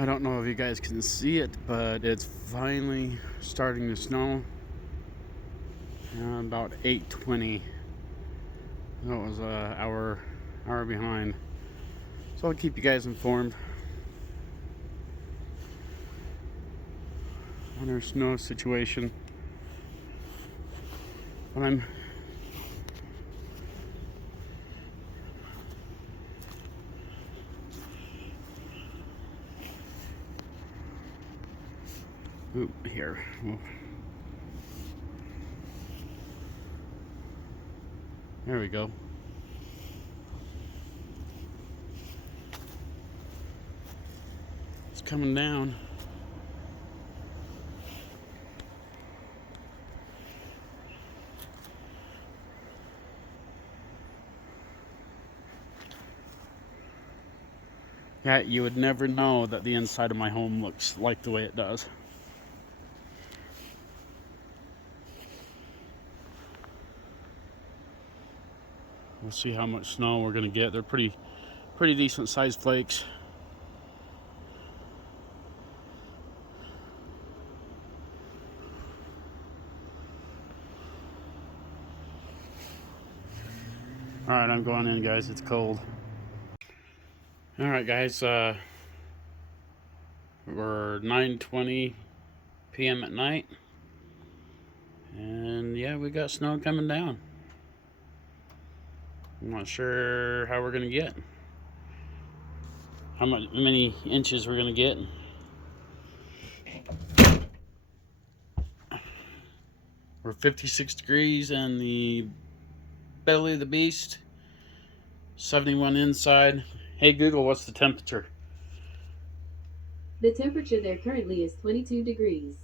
I don't know if you guys can see it, but it's finally starting to snow. About 8:20. That was an hour behind. So I'll keep you guys informed on our snow situation. But I'm here. There we go. It's coming down. Yeah, you would never know that the inside of my home looks like the way it does. We'll see how much snow we're gonna get. They're pretty decent sized flakes. All right, I'm going in, guys. It's cold. All right, guys. We're 9:20 p.m. at night, and yeah, we got snow coming down. I'm not sure how we're gonna get. How many inches we're gonna get. We're 56 degrees in the belly of the beast. 71 inside. Hey Google, what's the temperature? The temperature there currently is 22 degrees.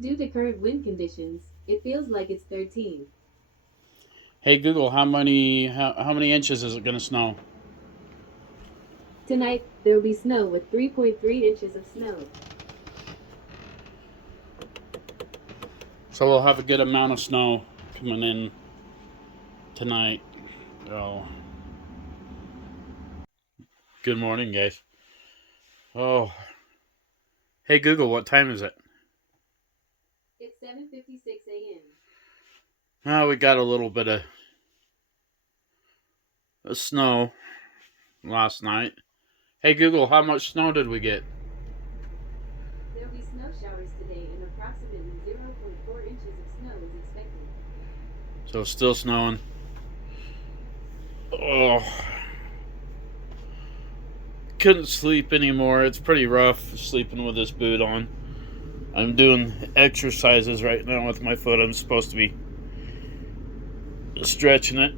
Due to current wind conditions, it feels like it's 13. Hey Google, how many inches is it gonna snow? Tonight, there will be snow with 3.3 inches of snow. So we'll have a good amount of snow coming in tonight. Oh, good morning, guys. Oh, hey Google, what time is it? It's 7:56 a.m. Oh, we got a little bit of snow last night. Hey Google, how much snow did we get? There will be snow showers today and approximately 0.4 inches of snow is expected. So still snowing. Oh, couldn't sleep anymore. It's pretty rough sleeping with this boot on. I'm doing exercises right now with my foot. I'm supposed to be stretching it,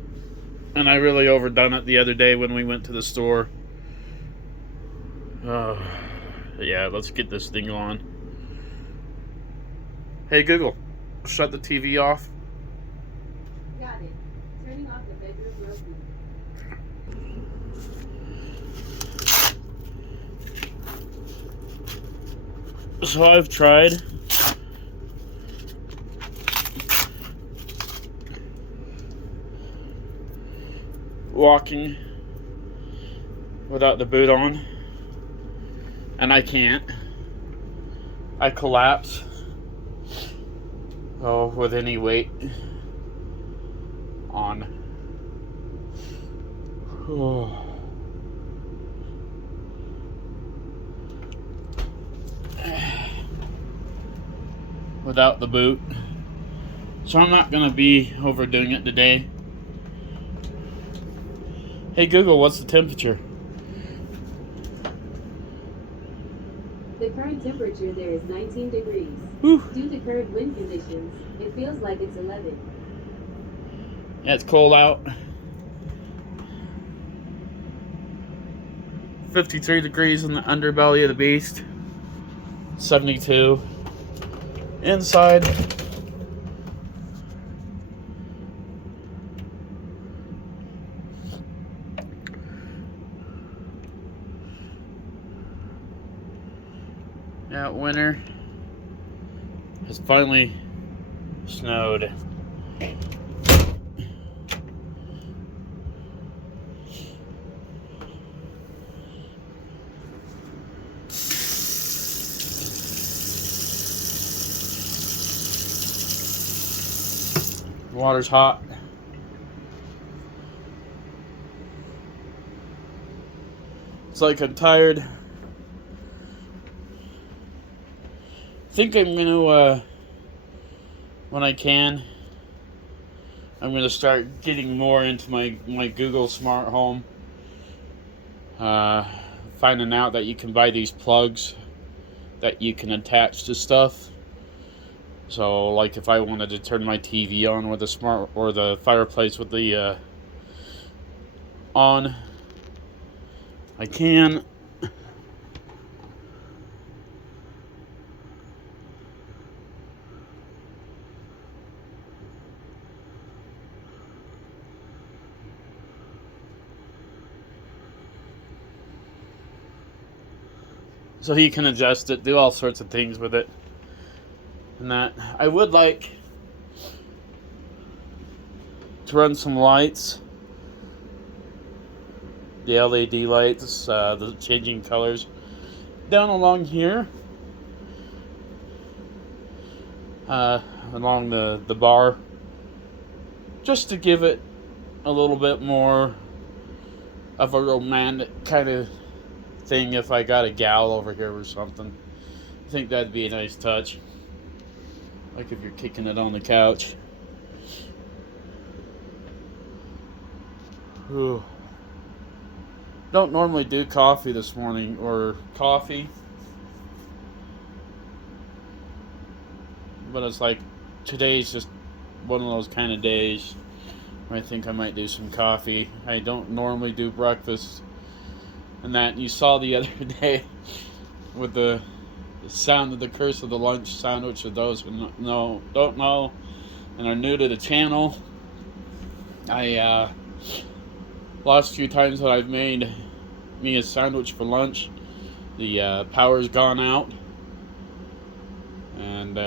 and I really overdone it the other day when we went to the store. Yeah, let's get this thing on. Hey Google, shut the TV off. Got it. Turning off the bedroom Roku. So I've tried walking without the boot on, and I can't. I collapse. Oh, with any weight on. Oh. Without the boot. So I'm not gonna be overdoing it today. Hey Google, what's the temperature? The current temperature there is 19 degrees. Whew. Due to current wind conditions, it feels like it's 11. Yeah, it's cold out. 53 degrees in the underbelly of the beast. 72 inside. Yeah, winter has finally snowed. The water's hot. It's like I'm tired. I think I'm gonna, when I can, I'm gonna start getting more into my Google Smart Home. Uh, Finding out that you can buy these plugs that you can attach to stuff. So, like, if I wanted to turn my TV on with the smart, or the fireplace with the on, I can. So you can adjust it, do all sorts of things with it. And that, I would like to run some lights, the LED lights, the changing colors, down along here, along the bar, just to give it a little bit more of a romantic kind of thing if I got a gal over here or something. I think that'd be a nice touch. Like if you're kicking it on the couch. Ooh. Don't normally do coffee this morning, or coffee, but it's like today's just one of those kind of days where I think I might do some coffee. I don't normally do breakfast, and that you saw the other day with the sound of the curse of the lunch sandwich. Of those who don't know and are new to the channel, I last few times that I've made me a sandwich for lunch, the power's gone out, and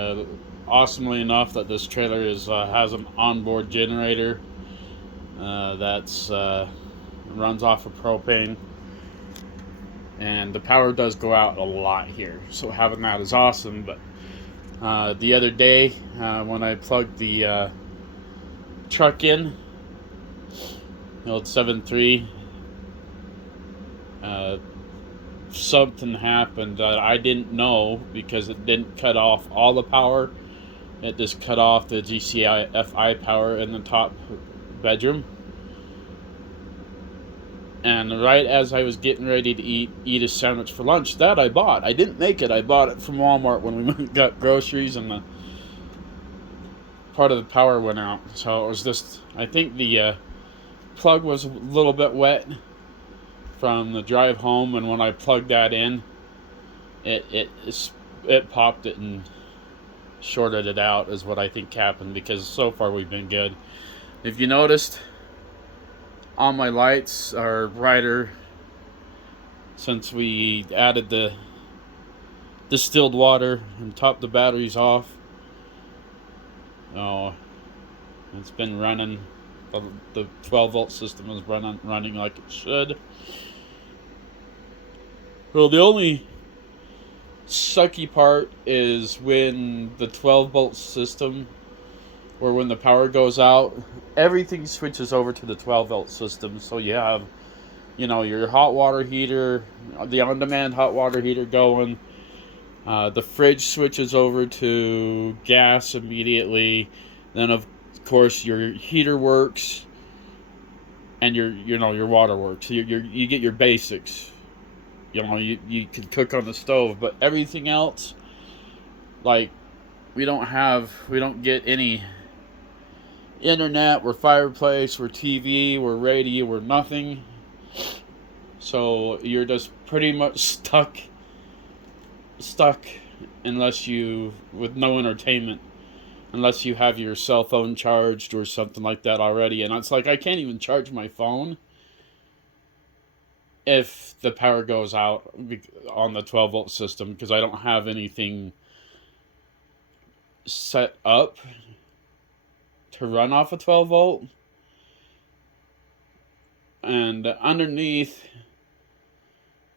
awesomely enough, that this trailer has an onboard generator that's runs off of propane, and the power does go out a lot here, so having that is awesome. But the other day, when I plugged the truck in, the old 7.3, something happened that I didn't know, because it didn't cut off all the power. It just cut off the GCFI power in the top bedroom. And right as I was getting ready to eat a sandwich for lunch, that I bought. I didn't make it. I bought it from Walmart when we went and got groceries, and the part of the power went out. So it was just, I think the plug was a little bit wet from the drive home, and when I plugged that in, it popped it and shorted it out, is what I think happened, because so far we've been good. If you noticed, all my lights are brighter since we added the distilled water and topped the batteries off. Oh, it's been running. The 12-volt system is running like it should. Well, the only sucky part is when the 12-volt system, or when the power goes out, everything switches over to the 12-volt system. So you have, your hot water heater, the on-demand hot water heater going. The fridge switches over to gas immediately. Then, of course, your heater works, and your water works. You get your basics. You can cook on the stove, but everything else, like, we don't get any internet, we're fireplace, we're TV, we're radio, we're nothing. So you're just pretty much stuck unless with no entertainment, unless you have your cell phone charged or something like that already. And it's like, I can't even charge my phone if the power goes out on the 12-volt system, because I don't have anything set up to run off a 12-volt. And underneath,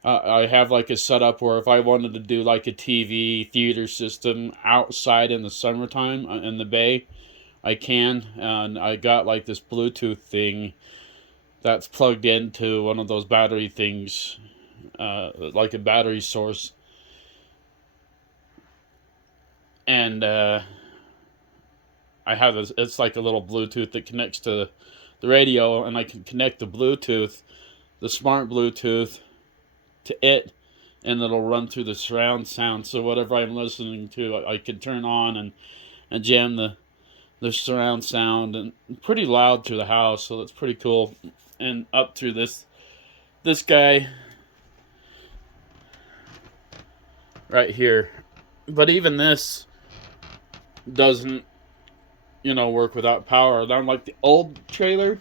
I have like a setup where if I wanted to do like a TV theater system outside in the summertime in the bay, I can, and I got like this Bluetooth thing that's plugged into one of those battery things, like a battery source, and I have this. It's like a little Bluetooth that connects to the radio, and I can connect the smart Bluetooth, to it, and it'll run through the surround sound. So whatever I'm listening to, I can turn on and jam the surround sound, and pretty loud through the house. So that's pretty cool, and up through this guy right here. But even this doesn't, work without power. And unlike the old trailer,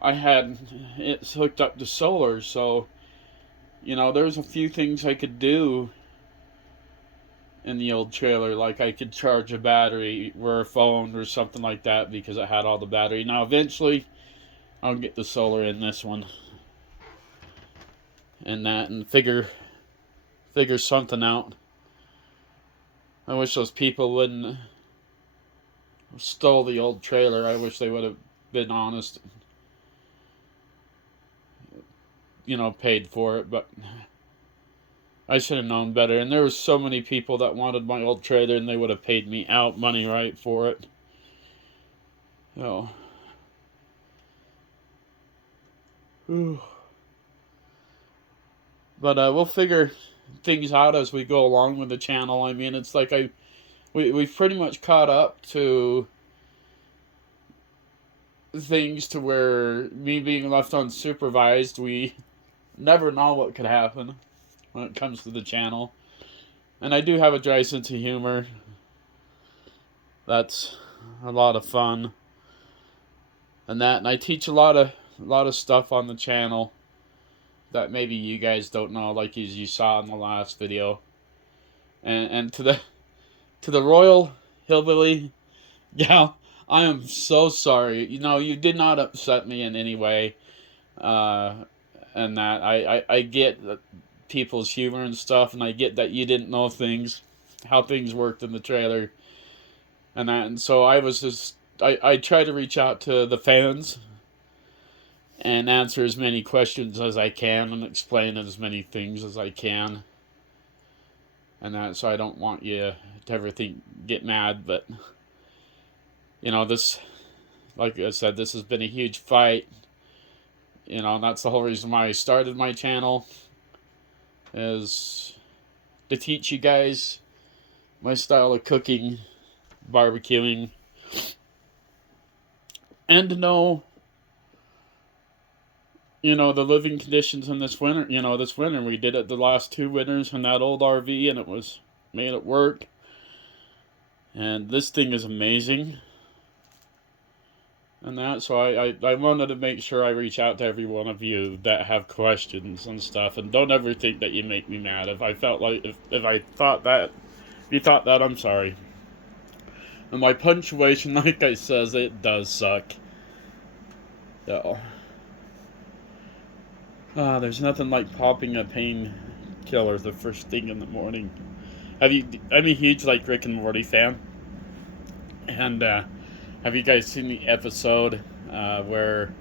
I had it's hooked up to solar, so there's a few things I could do in the old trailer, like I could charge a battery or a phone or something like that because it had all the battery. Now eventually I'll get the solar in this one and figure something out. I wish those people wouldn't have stole the old trailer. I wish they would have been honest, paid for it, but I should have known better. And there was so many people that wanted my old trailer, and they would have paid me out money right for it. So, but we'll figure things out as we go along with the channel. I mean, it's like we've pretty much caught up to things to where me being left unsupervised, we never know what could happen when it comes to the channel. And I do have a dry sense of humor. That's a lot of fun. And I teach a lot of stuff on the channel that maybe you guys don't know, like as you saw in the last video. And to the Royal Hillbilly gal, I am so sorry. You did not upset me in any way. And that I get people's humor and stuff, and I get that you didn't know how things worked in the trailer, and so I try to reach out to the fans and answer as many questions as I can and explain as many things as I can, and so I don't want you to ever get mad, but this, like I said, this has been a huge fight. And that's the whole reason why I started my channel, is to teach you guys my style of cooking, barbecuing, and to know, the living conditions in this winter. This winter we did it the last 2 winters in that old RV, and made it work. And this thing is amazing. And so I wanted to make sure I reach out to every one of you that have questions and stuff, and don't ever think that you make me mad. If I felt like, if I thought that, if you thought that, I'm sorry. And my punctuation, like I says, it does suck. So, there's nothing like popping a painkiller the first thing in the morning. I'm a huge Rick and Morty fan, and have you guys seen the episode where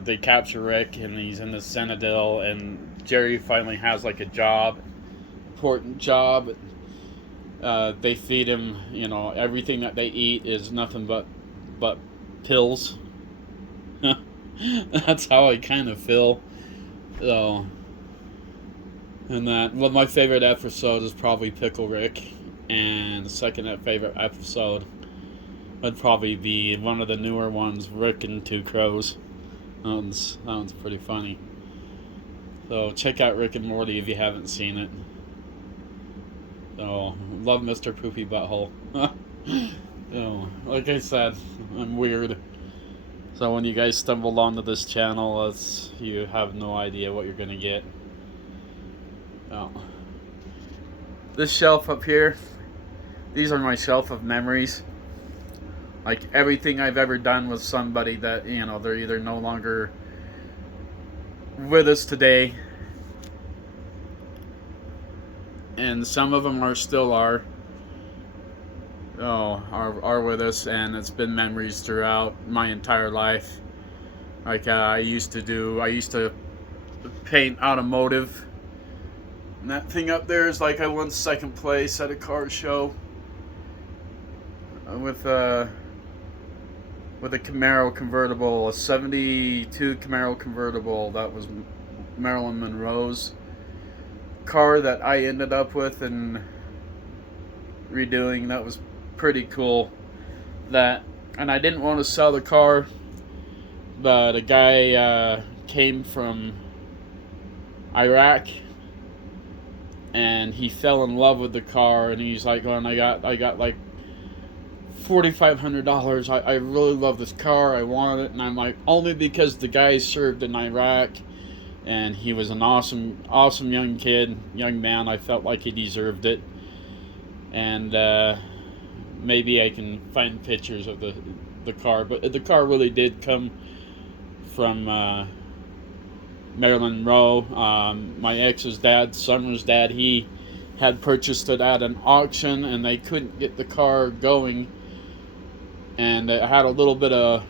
they capture Rick and he's in the Citadel, and Jerry finally has a job, important job. They feed him, everything that they eat is nothing but pills. That's how I kind of feel. So, and my favorite episode is probably Pickle Rick, and the second favorite episode would probably be one of the newer ones, Rick and Two Crows. That one's pretty funny. So check out Rick and Morty if you haven't seen it. So, love Mr. Poopy Butthole. So, like I said, I'm weird. So when you guys stumble onto this channel, you have no idea what you're going to get. Oh. This shelf up here, these are my shelf of memories. Like everything I've ever done with somebody that, they're either no longer with us today, and some of them still are. are with us, and it's been memories throughout my entire life. Like I used to paint automotive. And that thing up there is like I won second place at a car show with with a Camaro convertible, a '72 Camaro convertible. That was Marilyn Monroe's car that I ended up with and redoing. That was pretty cool. That, and I didn't want to sell the car, but a guy came from Iraq and he fell in love with the car, and he's like, "Well, I got like $4,500. I really love this car. I want it." And I'm like, only because the guy served in Iraq, and he was an awesome young man. I felt like he deserved it, and maybe I can find pictures of the car. But the car really did come from Marilyn Monroe. My ex's dad, Summer's dad, he had purchased it at an auction, and they couldn't get the car going, and it had a little bit of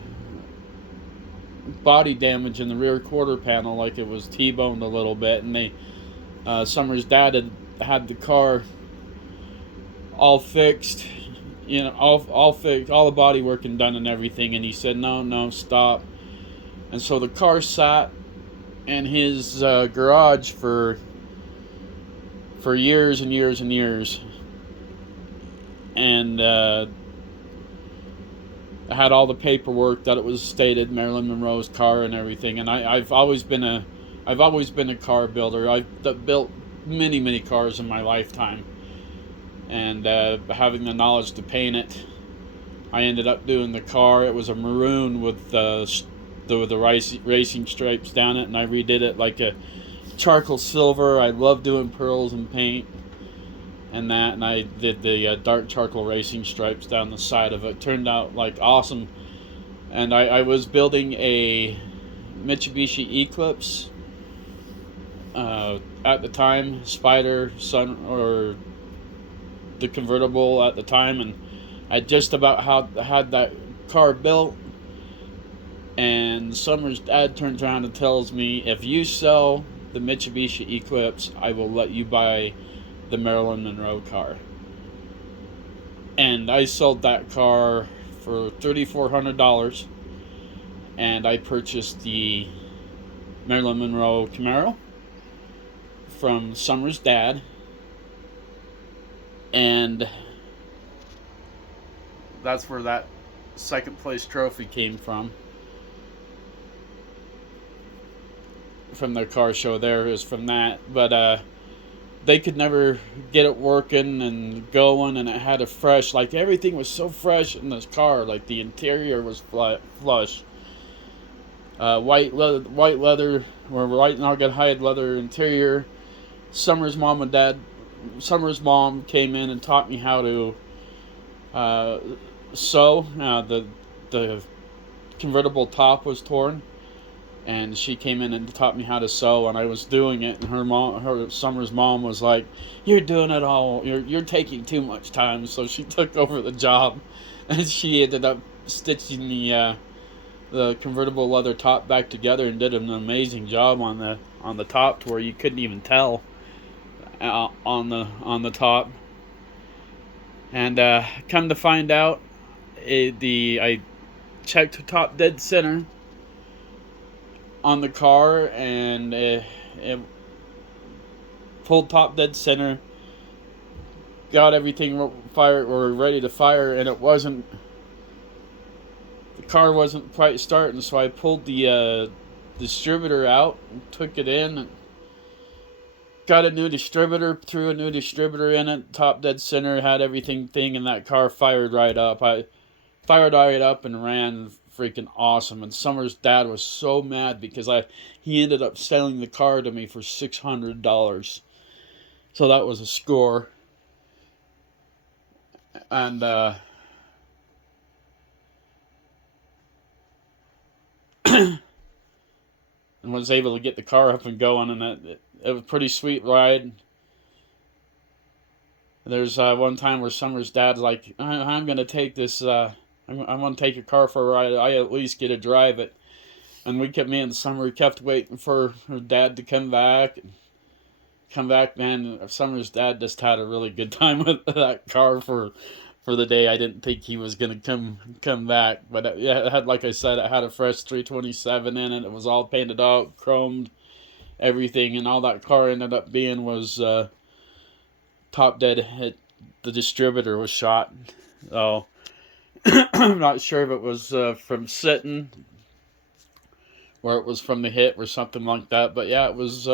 body damage in the rear quarter panel, like it was T-boned a little bit, and they Summer's dad had the car all fixed, all fixed, all the body work and done and everything, and he said, no, stop. And so the car sat in his garage for years and years and years, and I had all the paperwork that it was stated Marilyn Monroe's car and everything. And I've always been a car builder. I've built many cars in my lifetime, and having the knowledge to paint it, I ended up doing the car. It was a maroon with the racing stripes down it, and I redid it like a charcoal silver. I love doing pearls and paint and that, and I did the dark charcoal racing stripes down the side of it. Turned out like awesome. And I was building a Mitsubishi Eclipse at the time, Spider, Sun, or the convertible at the time, and I just about had that car built. And Summer's dad turns around and tells me, if you sell the Mitsubishi Eclipse, I will let you buy the Marilyn Monroe car. And I sold that car for $3,400, and I purchased the Marilyn Monroe Camaro from Summer's dad, and that's where that second place trophy came from the car show. There is from that. But they could never get it working and going, and it had a fresh, like everything was so fresh in this car. Like the interior was flush, white leather, or white naugahyde leather interior. Summer's mom came in and taught me how to sew. The convertible top was torn, and she came in and taught me how to sew, and I was doing it, and Summer's mom was like, "You're doing it all. You're taking too much time." So she took over the job, and she ended up stitching the convertible leather top back together, and did an amazing job on the top, to where you couldn't even tell on the top. And come to find out, I checked the top dead center on the car, and it pulled top dead center, got everything fired or ready to fire, and the car wasn't quite starting. So I pulled the distributor out and took it in, and got a new distributor, threw a new distributor in it, top dead center, had everything and that car fired right up. I fired right up and ran freaking awesome. And Summer's dad was so mad because he ended up selling the car to me for $600. So that was a score. And and was able to get the car up and going, and it was a pretty sweet ride. There's one time where Summer's dad's like, I'm going to take this, I'm going to take your car for a ride. I at least get to drive it. And me and Summer kept waiting for her dad to come back. Come back, man. Summer's dad just had a really good time with that car for the day. I didn't think he was gonna come back, but yeah, it had, like I said, it had a fresh 327 in it. It was all painted out, chromed, everything, and all that car ended up being was top dead hit. The distributor was shot. So I'm not sure if it was from sitting or it was from the hit or something like that. But yeah, it was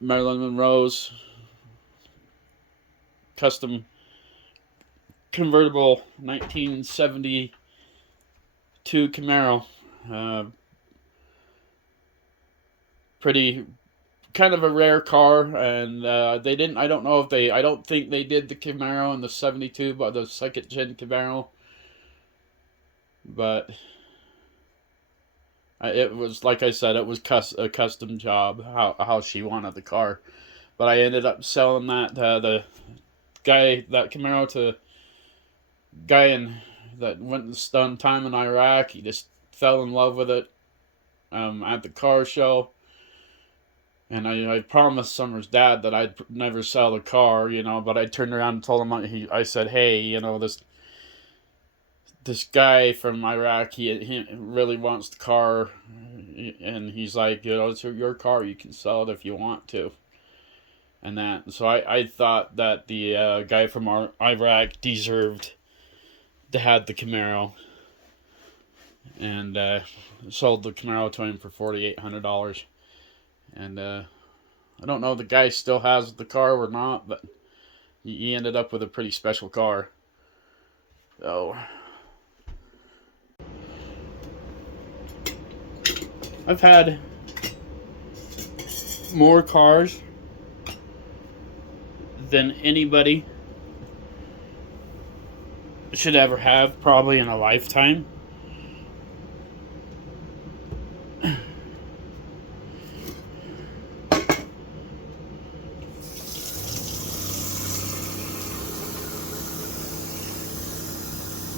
Marilyn Monroe's custom convertible 1972 Camaro. Uh, Pretty kind of a rare car, and they didn't. I don't know if they. I don't think they did the Camaro in the '72, but the second gen Camaro. But it was, like I said, it was a custom job how she wanted the car. But I ended up selling the that Camaro to guy that went and spent time in Iraq. He just fell in love with it at the car show. And I promised Summer's dad that I'd never sell the car, but I turned around and told him, I said, hey, this guy from Iraq, he really wants the car, and he's like, it's your car, you can sell it if you want to. And that, so I thought that the guy from Iraq deserved to have the Camaro, and sold the Camaro to him for $4,800. And I don't know if the guy still has the car or not, but he ended up with a pretty special car. So I've had more cars than anybody should ever have, probably in a lifetime.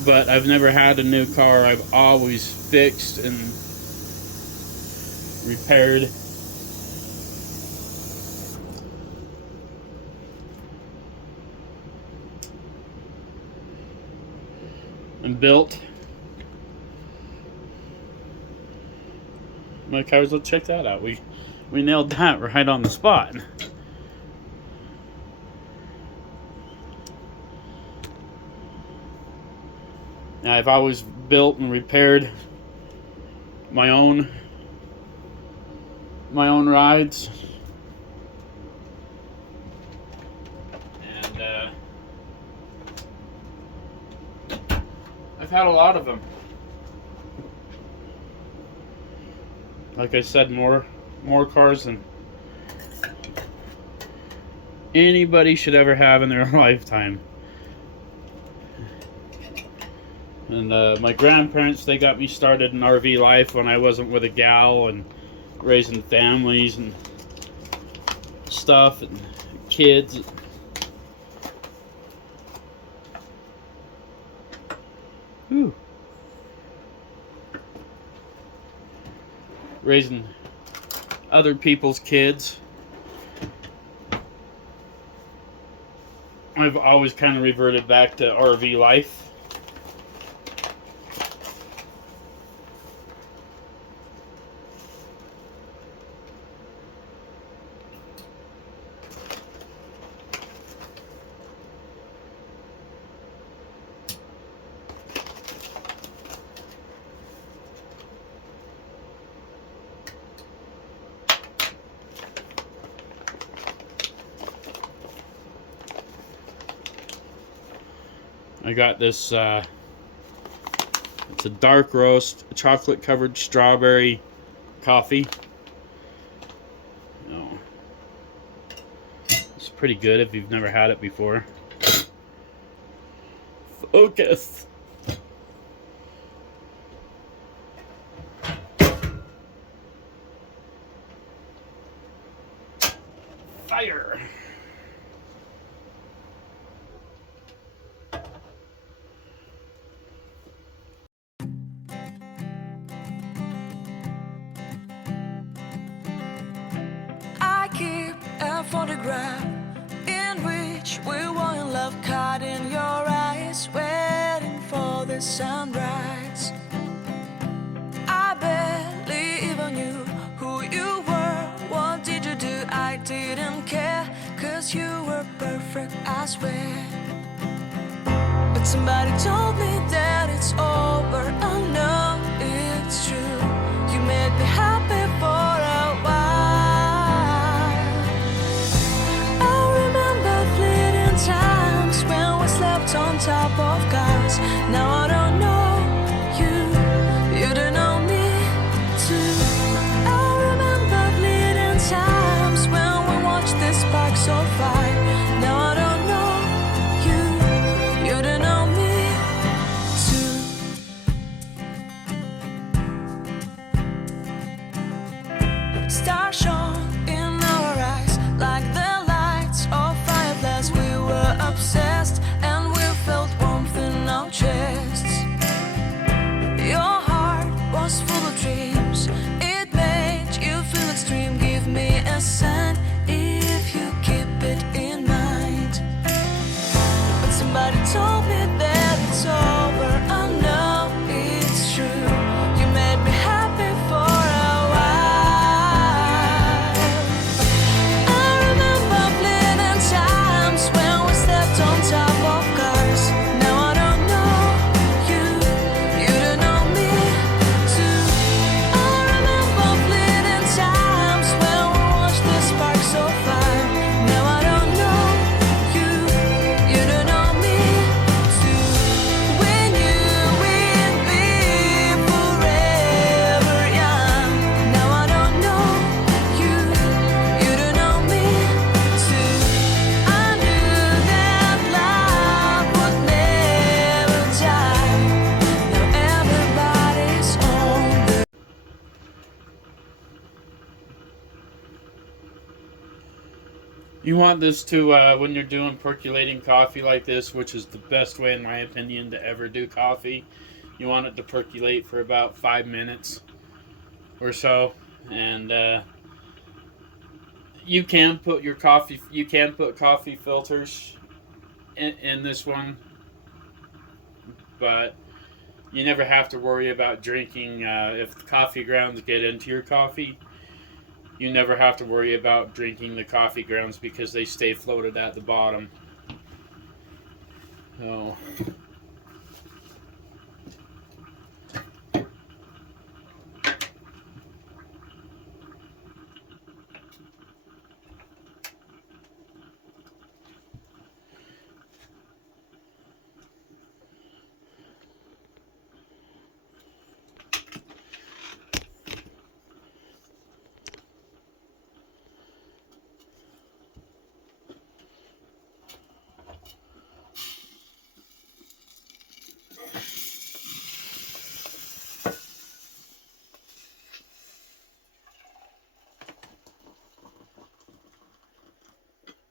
But I've never had a new car. I've always fixed and repaired. And built my cars. Let's check that out. We nailed that right on the spot. I've always built and repaired my own rides, and I've had a lot of them. Like I said, more cars than anybody should ever have in their lifetime. And my grandparents, they got me started in RV life when I wasn't with a gal and raising families and stuff and kids. Whew. Raising other people's kids. I've always kind of reverted back to RV life. I got this, it's a dark roast, chocolate covered strawberry coffee. Oh, it's pretty good if you've never had it before. Focus. Fire. photograph in which we were in love, caught in your eyes, waiting for the sunrise. I barely even knew who you were. What did you do? I didn't care, 'cause you were perfect, I swear. But somebody told me that it's over. I know it's true. You made me happy for a while. I remember fleeting times when we slept on top of cars. Now I don't know you, you don't know me too. I remember fleeting times when we watched the sparks so fire. Now I don't know you, you don't know me too. Stars shone in our eyes like the lights of fireflies. We were obsessed and we felt warmth in our chests. Your heart was full of dreams. It made you feel extreme. Give me a sign if you keep it in mind. But somebody told me that it's over. I know it's true. You made me happy for a while. I remember fleeting times when we slept on top of cars. Now I don't know you, you don't know me too. I remember fleeting times when we watched the sparks so fire. Now I don't know you, you don't know me too. We knew we'd be forever young. Now I don't know you, you don't know me too. I knew that love would never die. Now everybody's on the You want this to, when you're doing percolating coffee like this, which is the best way, in my opinion, to ever do coffee, you want it to percolate for about 5 minutes or so. And you can put coffee filters in this one, but you never have to worry about drinking, if the coffee grounds get into your coffee. You never have to worry about drinking the coffee grounds because they stay floated at the bottom. So,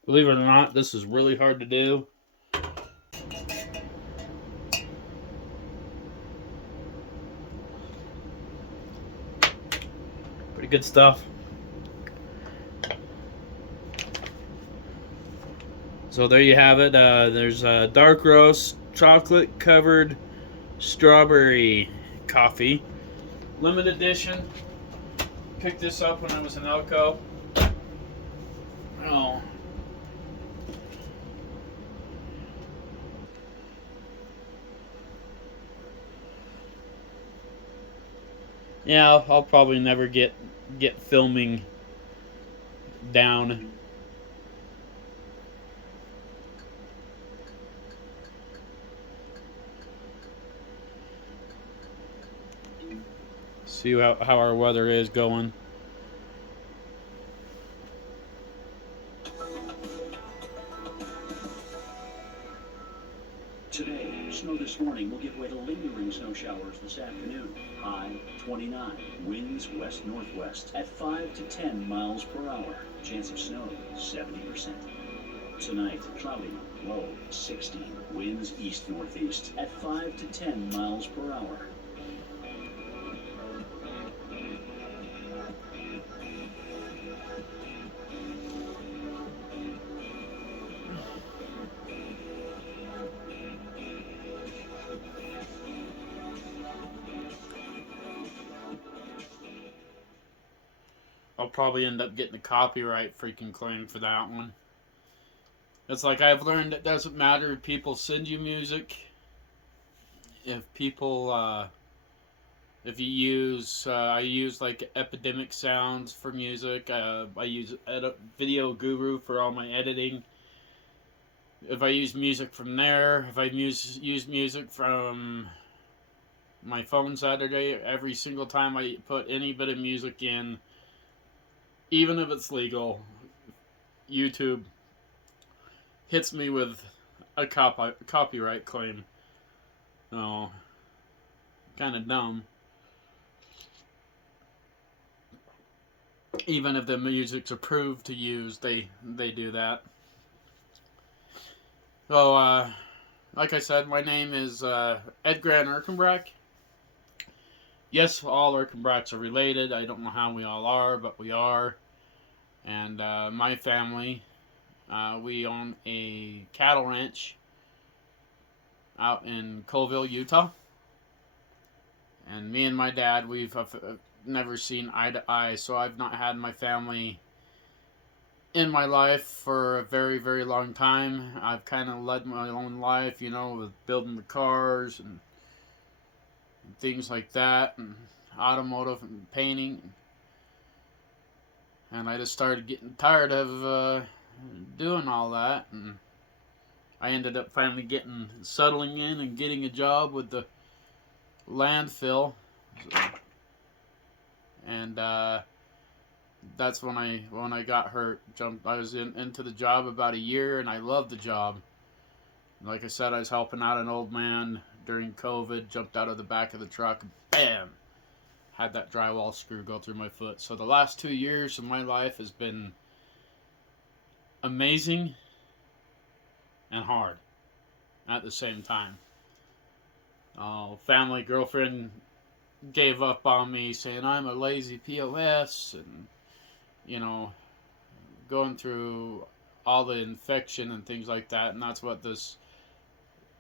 believe it or not, this is really hard to do. Pretty good stuff. So there you have it. There's a dark roast, chocolate covered strawberry coffee. Limited edition. Picked this up when I was in Elko. Oh. Yeah, I'll probably never get filming down. See how our weather is going. Today, snow this morning will give way to lingering snow showers this afternoon. High 29. Winds west-northwest at 5 to 10 miles per hour. Chance of snow 70%. Tonight, cloudy, low 16. Winds east-northeast at 5 to 10 miles per hour. I'll probably end up getting a copyright freaking claim for that one. It's like I've learned it doesn't matter if people send you music. If people, if you use, I use like Epidemic Sounds for music. I use Video Guru for all my editing. If I use music from there, if I use music from my phone Saturday, every single time I put any bit of music in, even if it's legal, YouTube hits me with a copyright claim. Oh, kind of dumb. Even if the music's approved to use, they do that. So, like I said, my name is Ed Grant Erkenbrack. Yes, all Erkenbracks are related. I don't know how we all are, but we are. And my family, we own a cattle ranch out in Colville, Utah. And me and my dad, we've never seen eye to eye, so I've not had my family in my life for a very, very long time. I've kind of led my own life, you know, with building the cars and things like that, and automotive and painting. And I just started getting tired of doing all that, and I ended up finally settling in and getting a job with the landfill. And that's when I got hurt. I was into the job about a year, and I loved the job. Like I said, I was helping out an old man during COVID. Jumped out of the back of the truck, bam! Had that drywall screw go through my foot. So the last 2 years of my life has been amazing and hard at the same time. Family, girlfriend gave up on me, saying I'm a lazy POS, and you know, going through all the infection and things like that, and that's what this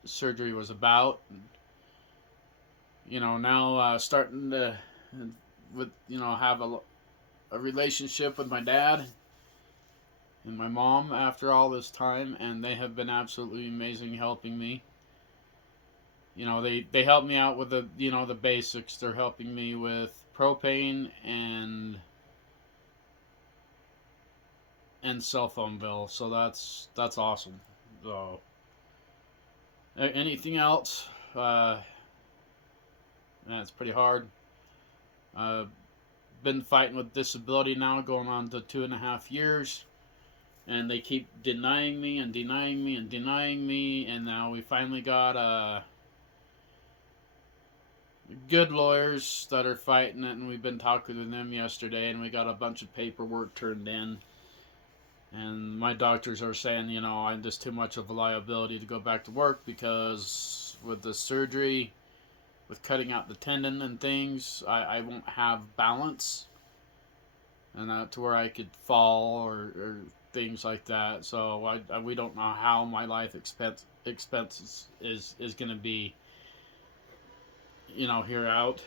surgery was about. And, you know, now starting to have a relationship with my dad and my mom after all this time, and they have been absolutely amazing helping me. You know, they help me out with the basics. They're helping me with propane and cell phone bill, so that's awesome. So anything else, that's pretty hard. Been fighting with disability now going on to 2.5 years, and they keep denying me and denying me and denying me, and now we finally got good lawyers that are fighting it, and we've been talking with them yesterday, and we got a bunch of paperwork turned in. And my doctors are saying, you know, I'm just too much of a liability to go back to work because with the surgery, with cutting out the tendon and things, I won't have balance, and to where I could fall or things like that. So we don't know how my life expenses is going to be, you know, here out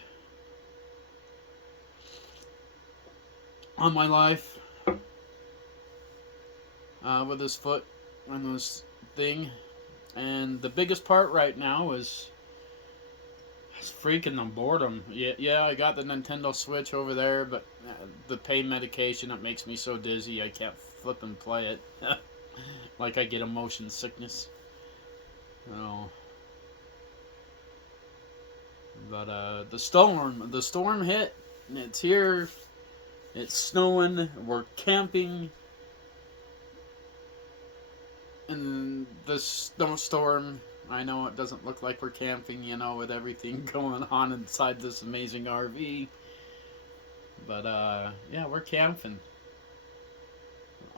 on my life with this foot and this thing. And the biggest part right now is freaking the boredom. Yeah, I got the Nintendo Switch over there, but the pain medication, it makes me so dizzy I can't flip and play it. Like I get a motion sickness. Oh. But the storm hit, and it's here. It's snowing. We're camping. And the snowstorm, I know it doesn't look like we're camping, you know, with everything going on inside this amazing RV. But, yeah, we're camping.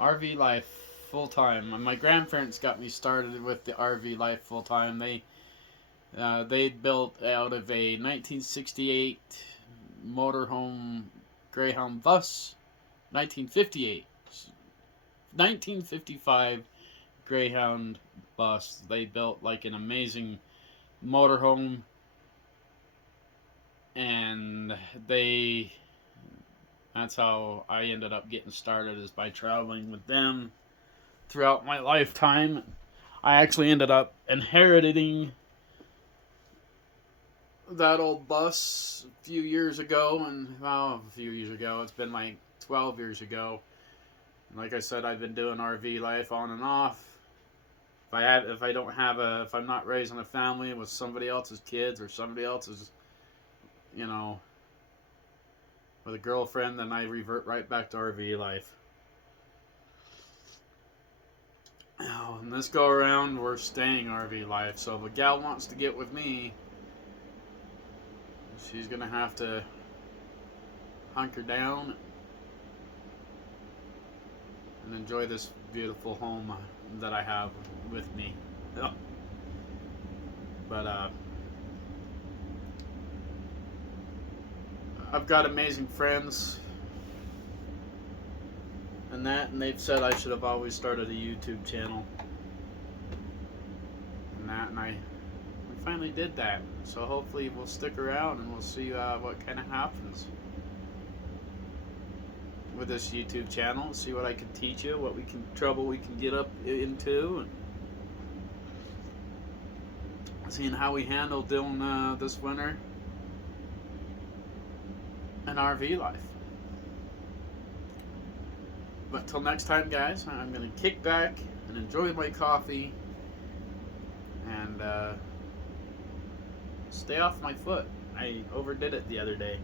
RV life full time. My grandparents got me started with the RV life full time. They built out of a 1968 motorhome Greyhound bus, 1955 Greyhound bus. They built like an amazing motorhome, and they That's how I ended up getting started, is by traveling with them throughout my lifetime. I actually ended up inheriting that old bus a few years ago, and well, a few years ago, it's been like 12 years ago. And like I said, I've been doing RV life on and off. If I'm not raising a family with somebody else's kids or somebody else's, you know, with a girlfriend, then I revert right back to RV life. Oh, and this go around, we're staying RV life. So if a gal wants to get with me, she's gonna have to hunker down and enjoy this beautiful home that I have with me. But I've got amazing friends and they've said I should have always started a YouTube channel. And I finally did that. So hopefully we'll stick around and we'll see what kind of happens with this YouTube channel. See what I can teach you, what trouble we can get up into, and seeing how we handle doing this winter an RV life. But till next time, guys, I'm going to kick back and enjoy my coffee and stay off my foot. I overdid it the other day.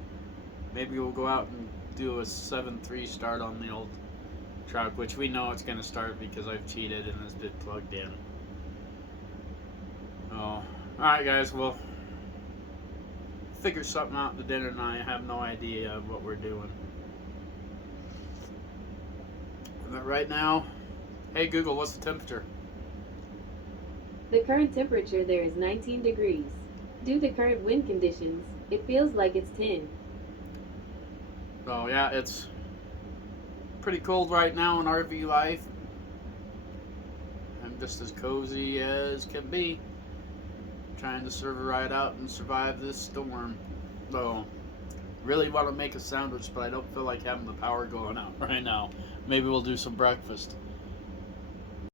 Maybe we'll go out and do a 7.3 start on the old truck, which we know it's going to start because I've cheated and it's been plugged in. Oh, alright, guys, we'll figure something out to dinner, and I have no idea what we're doing. But right now, hey Google, what's the temperature? The current temperature there is 19 degrees. Due to current wind conditions, it feels like it's 10. So yeah, it's pretty cold right now in RV life. I'm just as cozy as can be, trying to serve a ride out and survive this storm. So, really want to make a sandwich, but I don't feel like having the power going out right now. Maybe we'll do some breakfast.